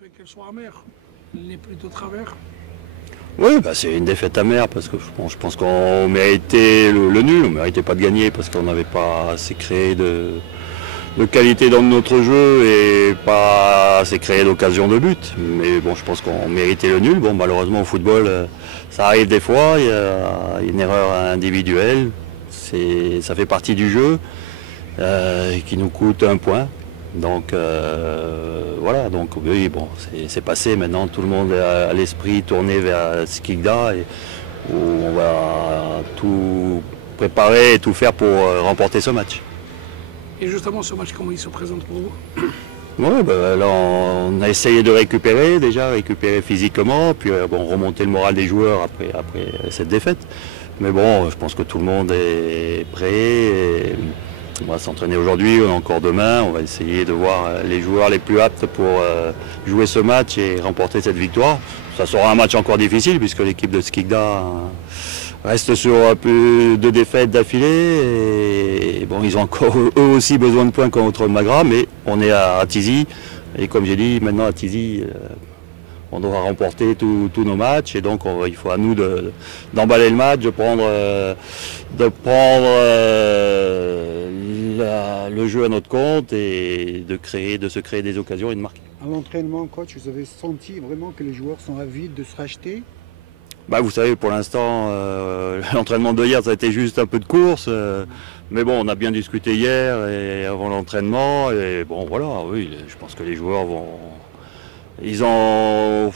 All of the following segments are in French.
Qu'elle soit amère, elle n'est plutôt travers. Oui, bah c'est une défaite amère parce que je pense qu'on méritait le nul, on méritait pas de gagner parce qu'on n'avait pas assez créé de qualité dans notre jeu et pas assez créé d'occasion de but. Mais bon, je pense qu'on méritait le nul. Bon, malheureusement au football, ça arrive des fois, il y a une erreur individuelle, ça fait partie du jeu qui nous coûte un point. Donc voilà, donc oui, bon, c'est passé. Maintenant, tout le monde a l'esprit tourné vers Skikda et où on va tout préparer et tout faire pour remporter ce match. Et justement, ce match, comment il se présente pour vous? Oui, bah, là, on a essayé de récupérer physiquement, puis bon, remonter le moral des joueurs après cette défaite. Mais bon, je pense que tout le monde est prêt. Et on va s'entraîner aujourd'hui, encore demain. On va essayer de voir les joueurs les plus aptes pour jouer ce match et remporter cette victoire. Ça sera un match encore difficile puisque l'équipe de Skikda reste sur plus de défaites d'affilée. Et bon, ils ont encore eux aussi besoin de points contre Magra, mais on est à Tizi. Et comme j'ai dit, maintenant à Tizi, on devra remporter tous nos matchs. Et donc il faut à nous d'emballer le match, de prendre le jeu à notre compte et de se créer des occasions et de marquer. À l'entraînement, coach, vous avez senti vraiment que les joueurs sont avides de se racheter? Bah, vous savez, pour l'instant, l'entraînement de hier, ça a été juste un peu de course. Mais bon, on a bien discuté hier et avant l'entraînement. Et bon, voilà, oui, je pense que les joueurs vont... Ils ont... Vous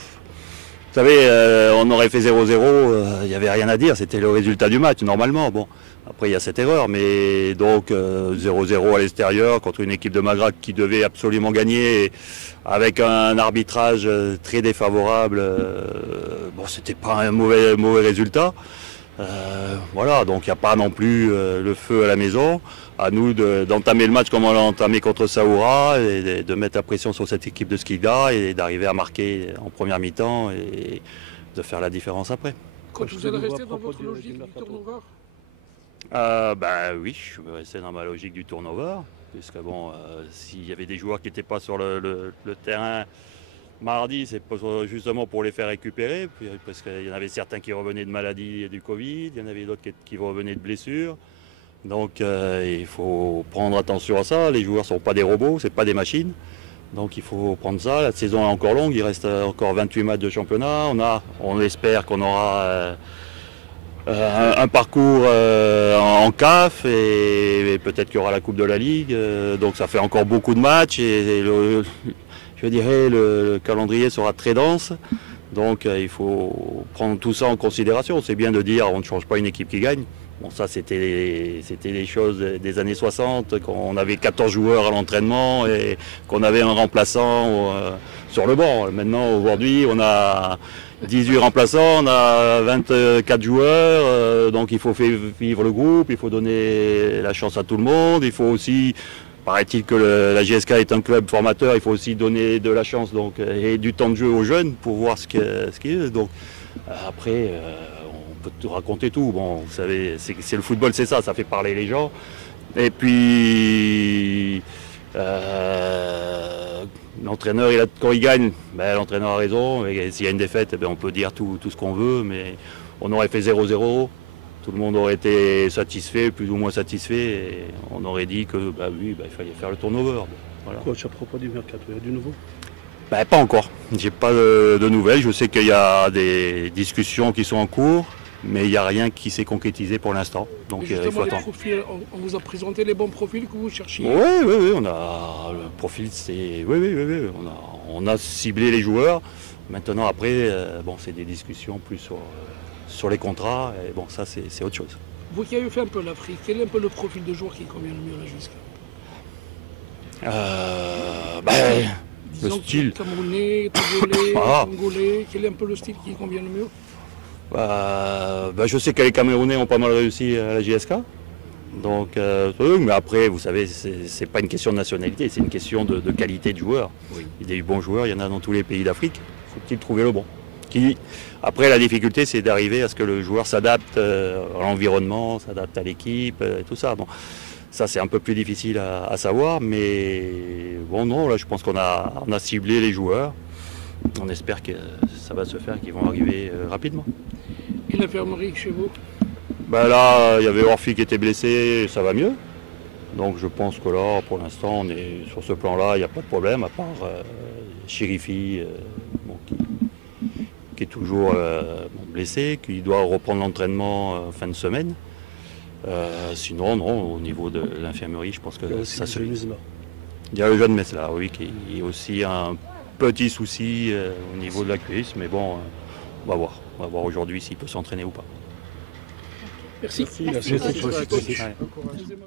savez, on aurait fait 0-0, il n'y avait rien à dire, c'était le résultat du match, normalement. Bon, après, il y a cette erreur, mais donc 0-0 à l'extérieur contre une équipe de Magrac qui devait absolument gagner, avec un arbitrage très défavorable. Bon, c'était pas un mauvais résultat. Voilà, donc il n'y a pas non plus le feu à la maison. À nous d'entamer le match comme on l'a entamé contre Saoura et de mettre la pression sur cette équipe de Skikda et d'arriver à marquer en première mi-temps et de faire la différence après. Quand vous allez rester dans votre logique du turnover? Bah oui, je vais rester dans ma logique du turnover, puisque bon, s'il y avait des joueurs qui n'étaient pas sur le terrain mardi, c'est justement pour les faire récupérer, parce qu'il y en avait certains qui revenaient de maladie et du Covid, il y en avait d'autres qui revenaient de blessures. Donc il faut prendre attention à ça, les joueurs ne sont pas des robots, ce n'est pas des machines. Donc il faut prendre ça, la saison est encore longue, il reste encore 28 matchs de championnat, on espère qu'on aura un parcours en CAF et peut-être qu'il y aura la Coupe de la Ligue, donc ça fait encore beaucoup de matchs et je dirais le calendrier sera très dense. Donc il faut prendre tout ça en considération. C'est bien de dire on ne change pas une équipe qui gagne. Bon, ça c'était les choses des années 60, quand on avait 14 joueurs à l'entraînement et qu'on avait un remplaçant sur le banc. Maintenant, aujourd'hui, on a 18 remplaçants, on a 24 joueurs, donc il faut faire vivre le groupe, il faut donner la chance à tout le monde, il faut aussi... Paraît-il que la JSK est un club formateur, il faut aussi donner de la chance donc, et du temps de jeu aux jeunes pour voir ce qu'il y a. Donc, après, on peut tout raconter tout. Bon, vous savez, c'est le football, c'est ça fait parler les gens. Et puis, l'entraîneur, quand il gagne, ben, l'entraîneur a raison. Et s'il y a une défaite, ben, on peut dire tout ce qu'on veut, mais on aurait fait 0-0. Tout le monde aurait été satisfait, plus ou moins satisfait, et on aurait dit que bah oui, bah, il fallait faire le turnover. Voilà. Coach, à propos du mercato, il y a du nouveau? Bah, pas encore. J'ai pas de nouvelles. Je sais qu'il y a des discussions qui sont en cours, mais il n'y a rien qui s'est concrétisé pour l'instant. Donc il faut attendre. On vous a présenté les bons profils que vous cherchiez? Oui, on a le profil, c'est oui. On a ciblé les joueurs. Maintenant après, bon, c'est des discussions plus sur les contrats, et bon, ça c'est autre chose. Vous qui avez fait un peu l'Afrique, quel est un peu le profil de joueur qui convient le mieux à la JSK? Le style. Camerounais, Togolais, Congolais, quel est un peu le style qui convient le mieux? Je sais que les Camerounais ont pas mal réussi à la JSK. Donc, mais après, vous savez, c'est pas une question de nationalité, c'est une question de qualité de joueur. Oui. Il y a des bons joueurs, il y en a dans tous les pays d'Afrique. Faut-il trouver le bon? Après, la difficulté, c'est d'arriver à ce que le joueur s'adapte à l'environnement, s'adapte à l'équipe, et tout ça. Bon, ça, c'est un peu plus difficile à savoir, mais bon, non, là, je pense qu'on a ciblé les joueurs. on espère que ça va se faire, qu'ils vont arriver rapidement. Et l'infirmerie chez vous? Bah là, il y avait Orphy qui était blessé, ça va mieux. Donc je pense que là, pour l'instant, on est sur ce plan-là, il n'y a pas de problème, à part Chirifi, qui est toujours blessé, qui doit reprendre l'entraînement fin de semaine. Sinon, non, au niveau de l'infirmerie, je pense que ça se fait. Il y a le jeune Mesla, oui, qui est aussi un petit souci au niveau de la cuisse, mais bon, on va voir. On va voir aujourd'hui s'il peut s'entraîner ou pas. Merci. Merci. Ouais. Merci.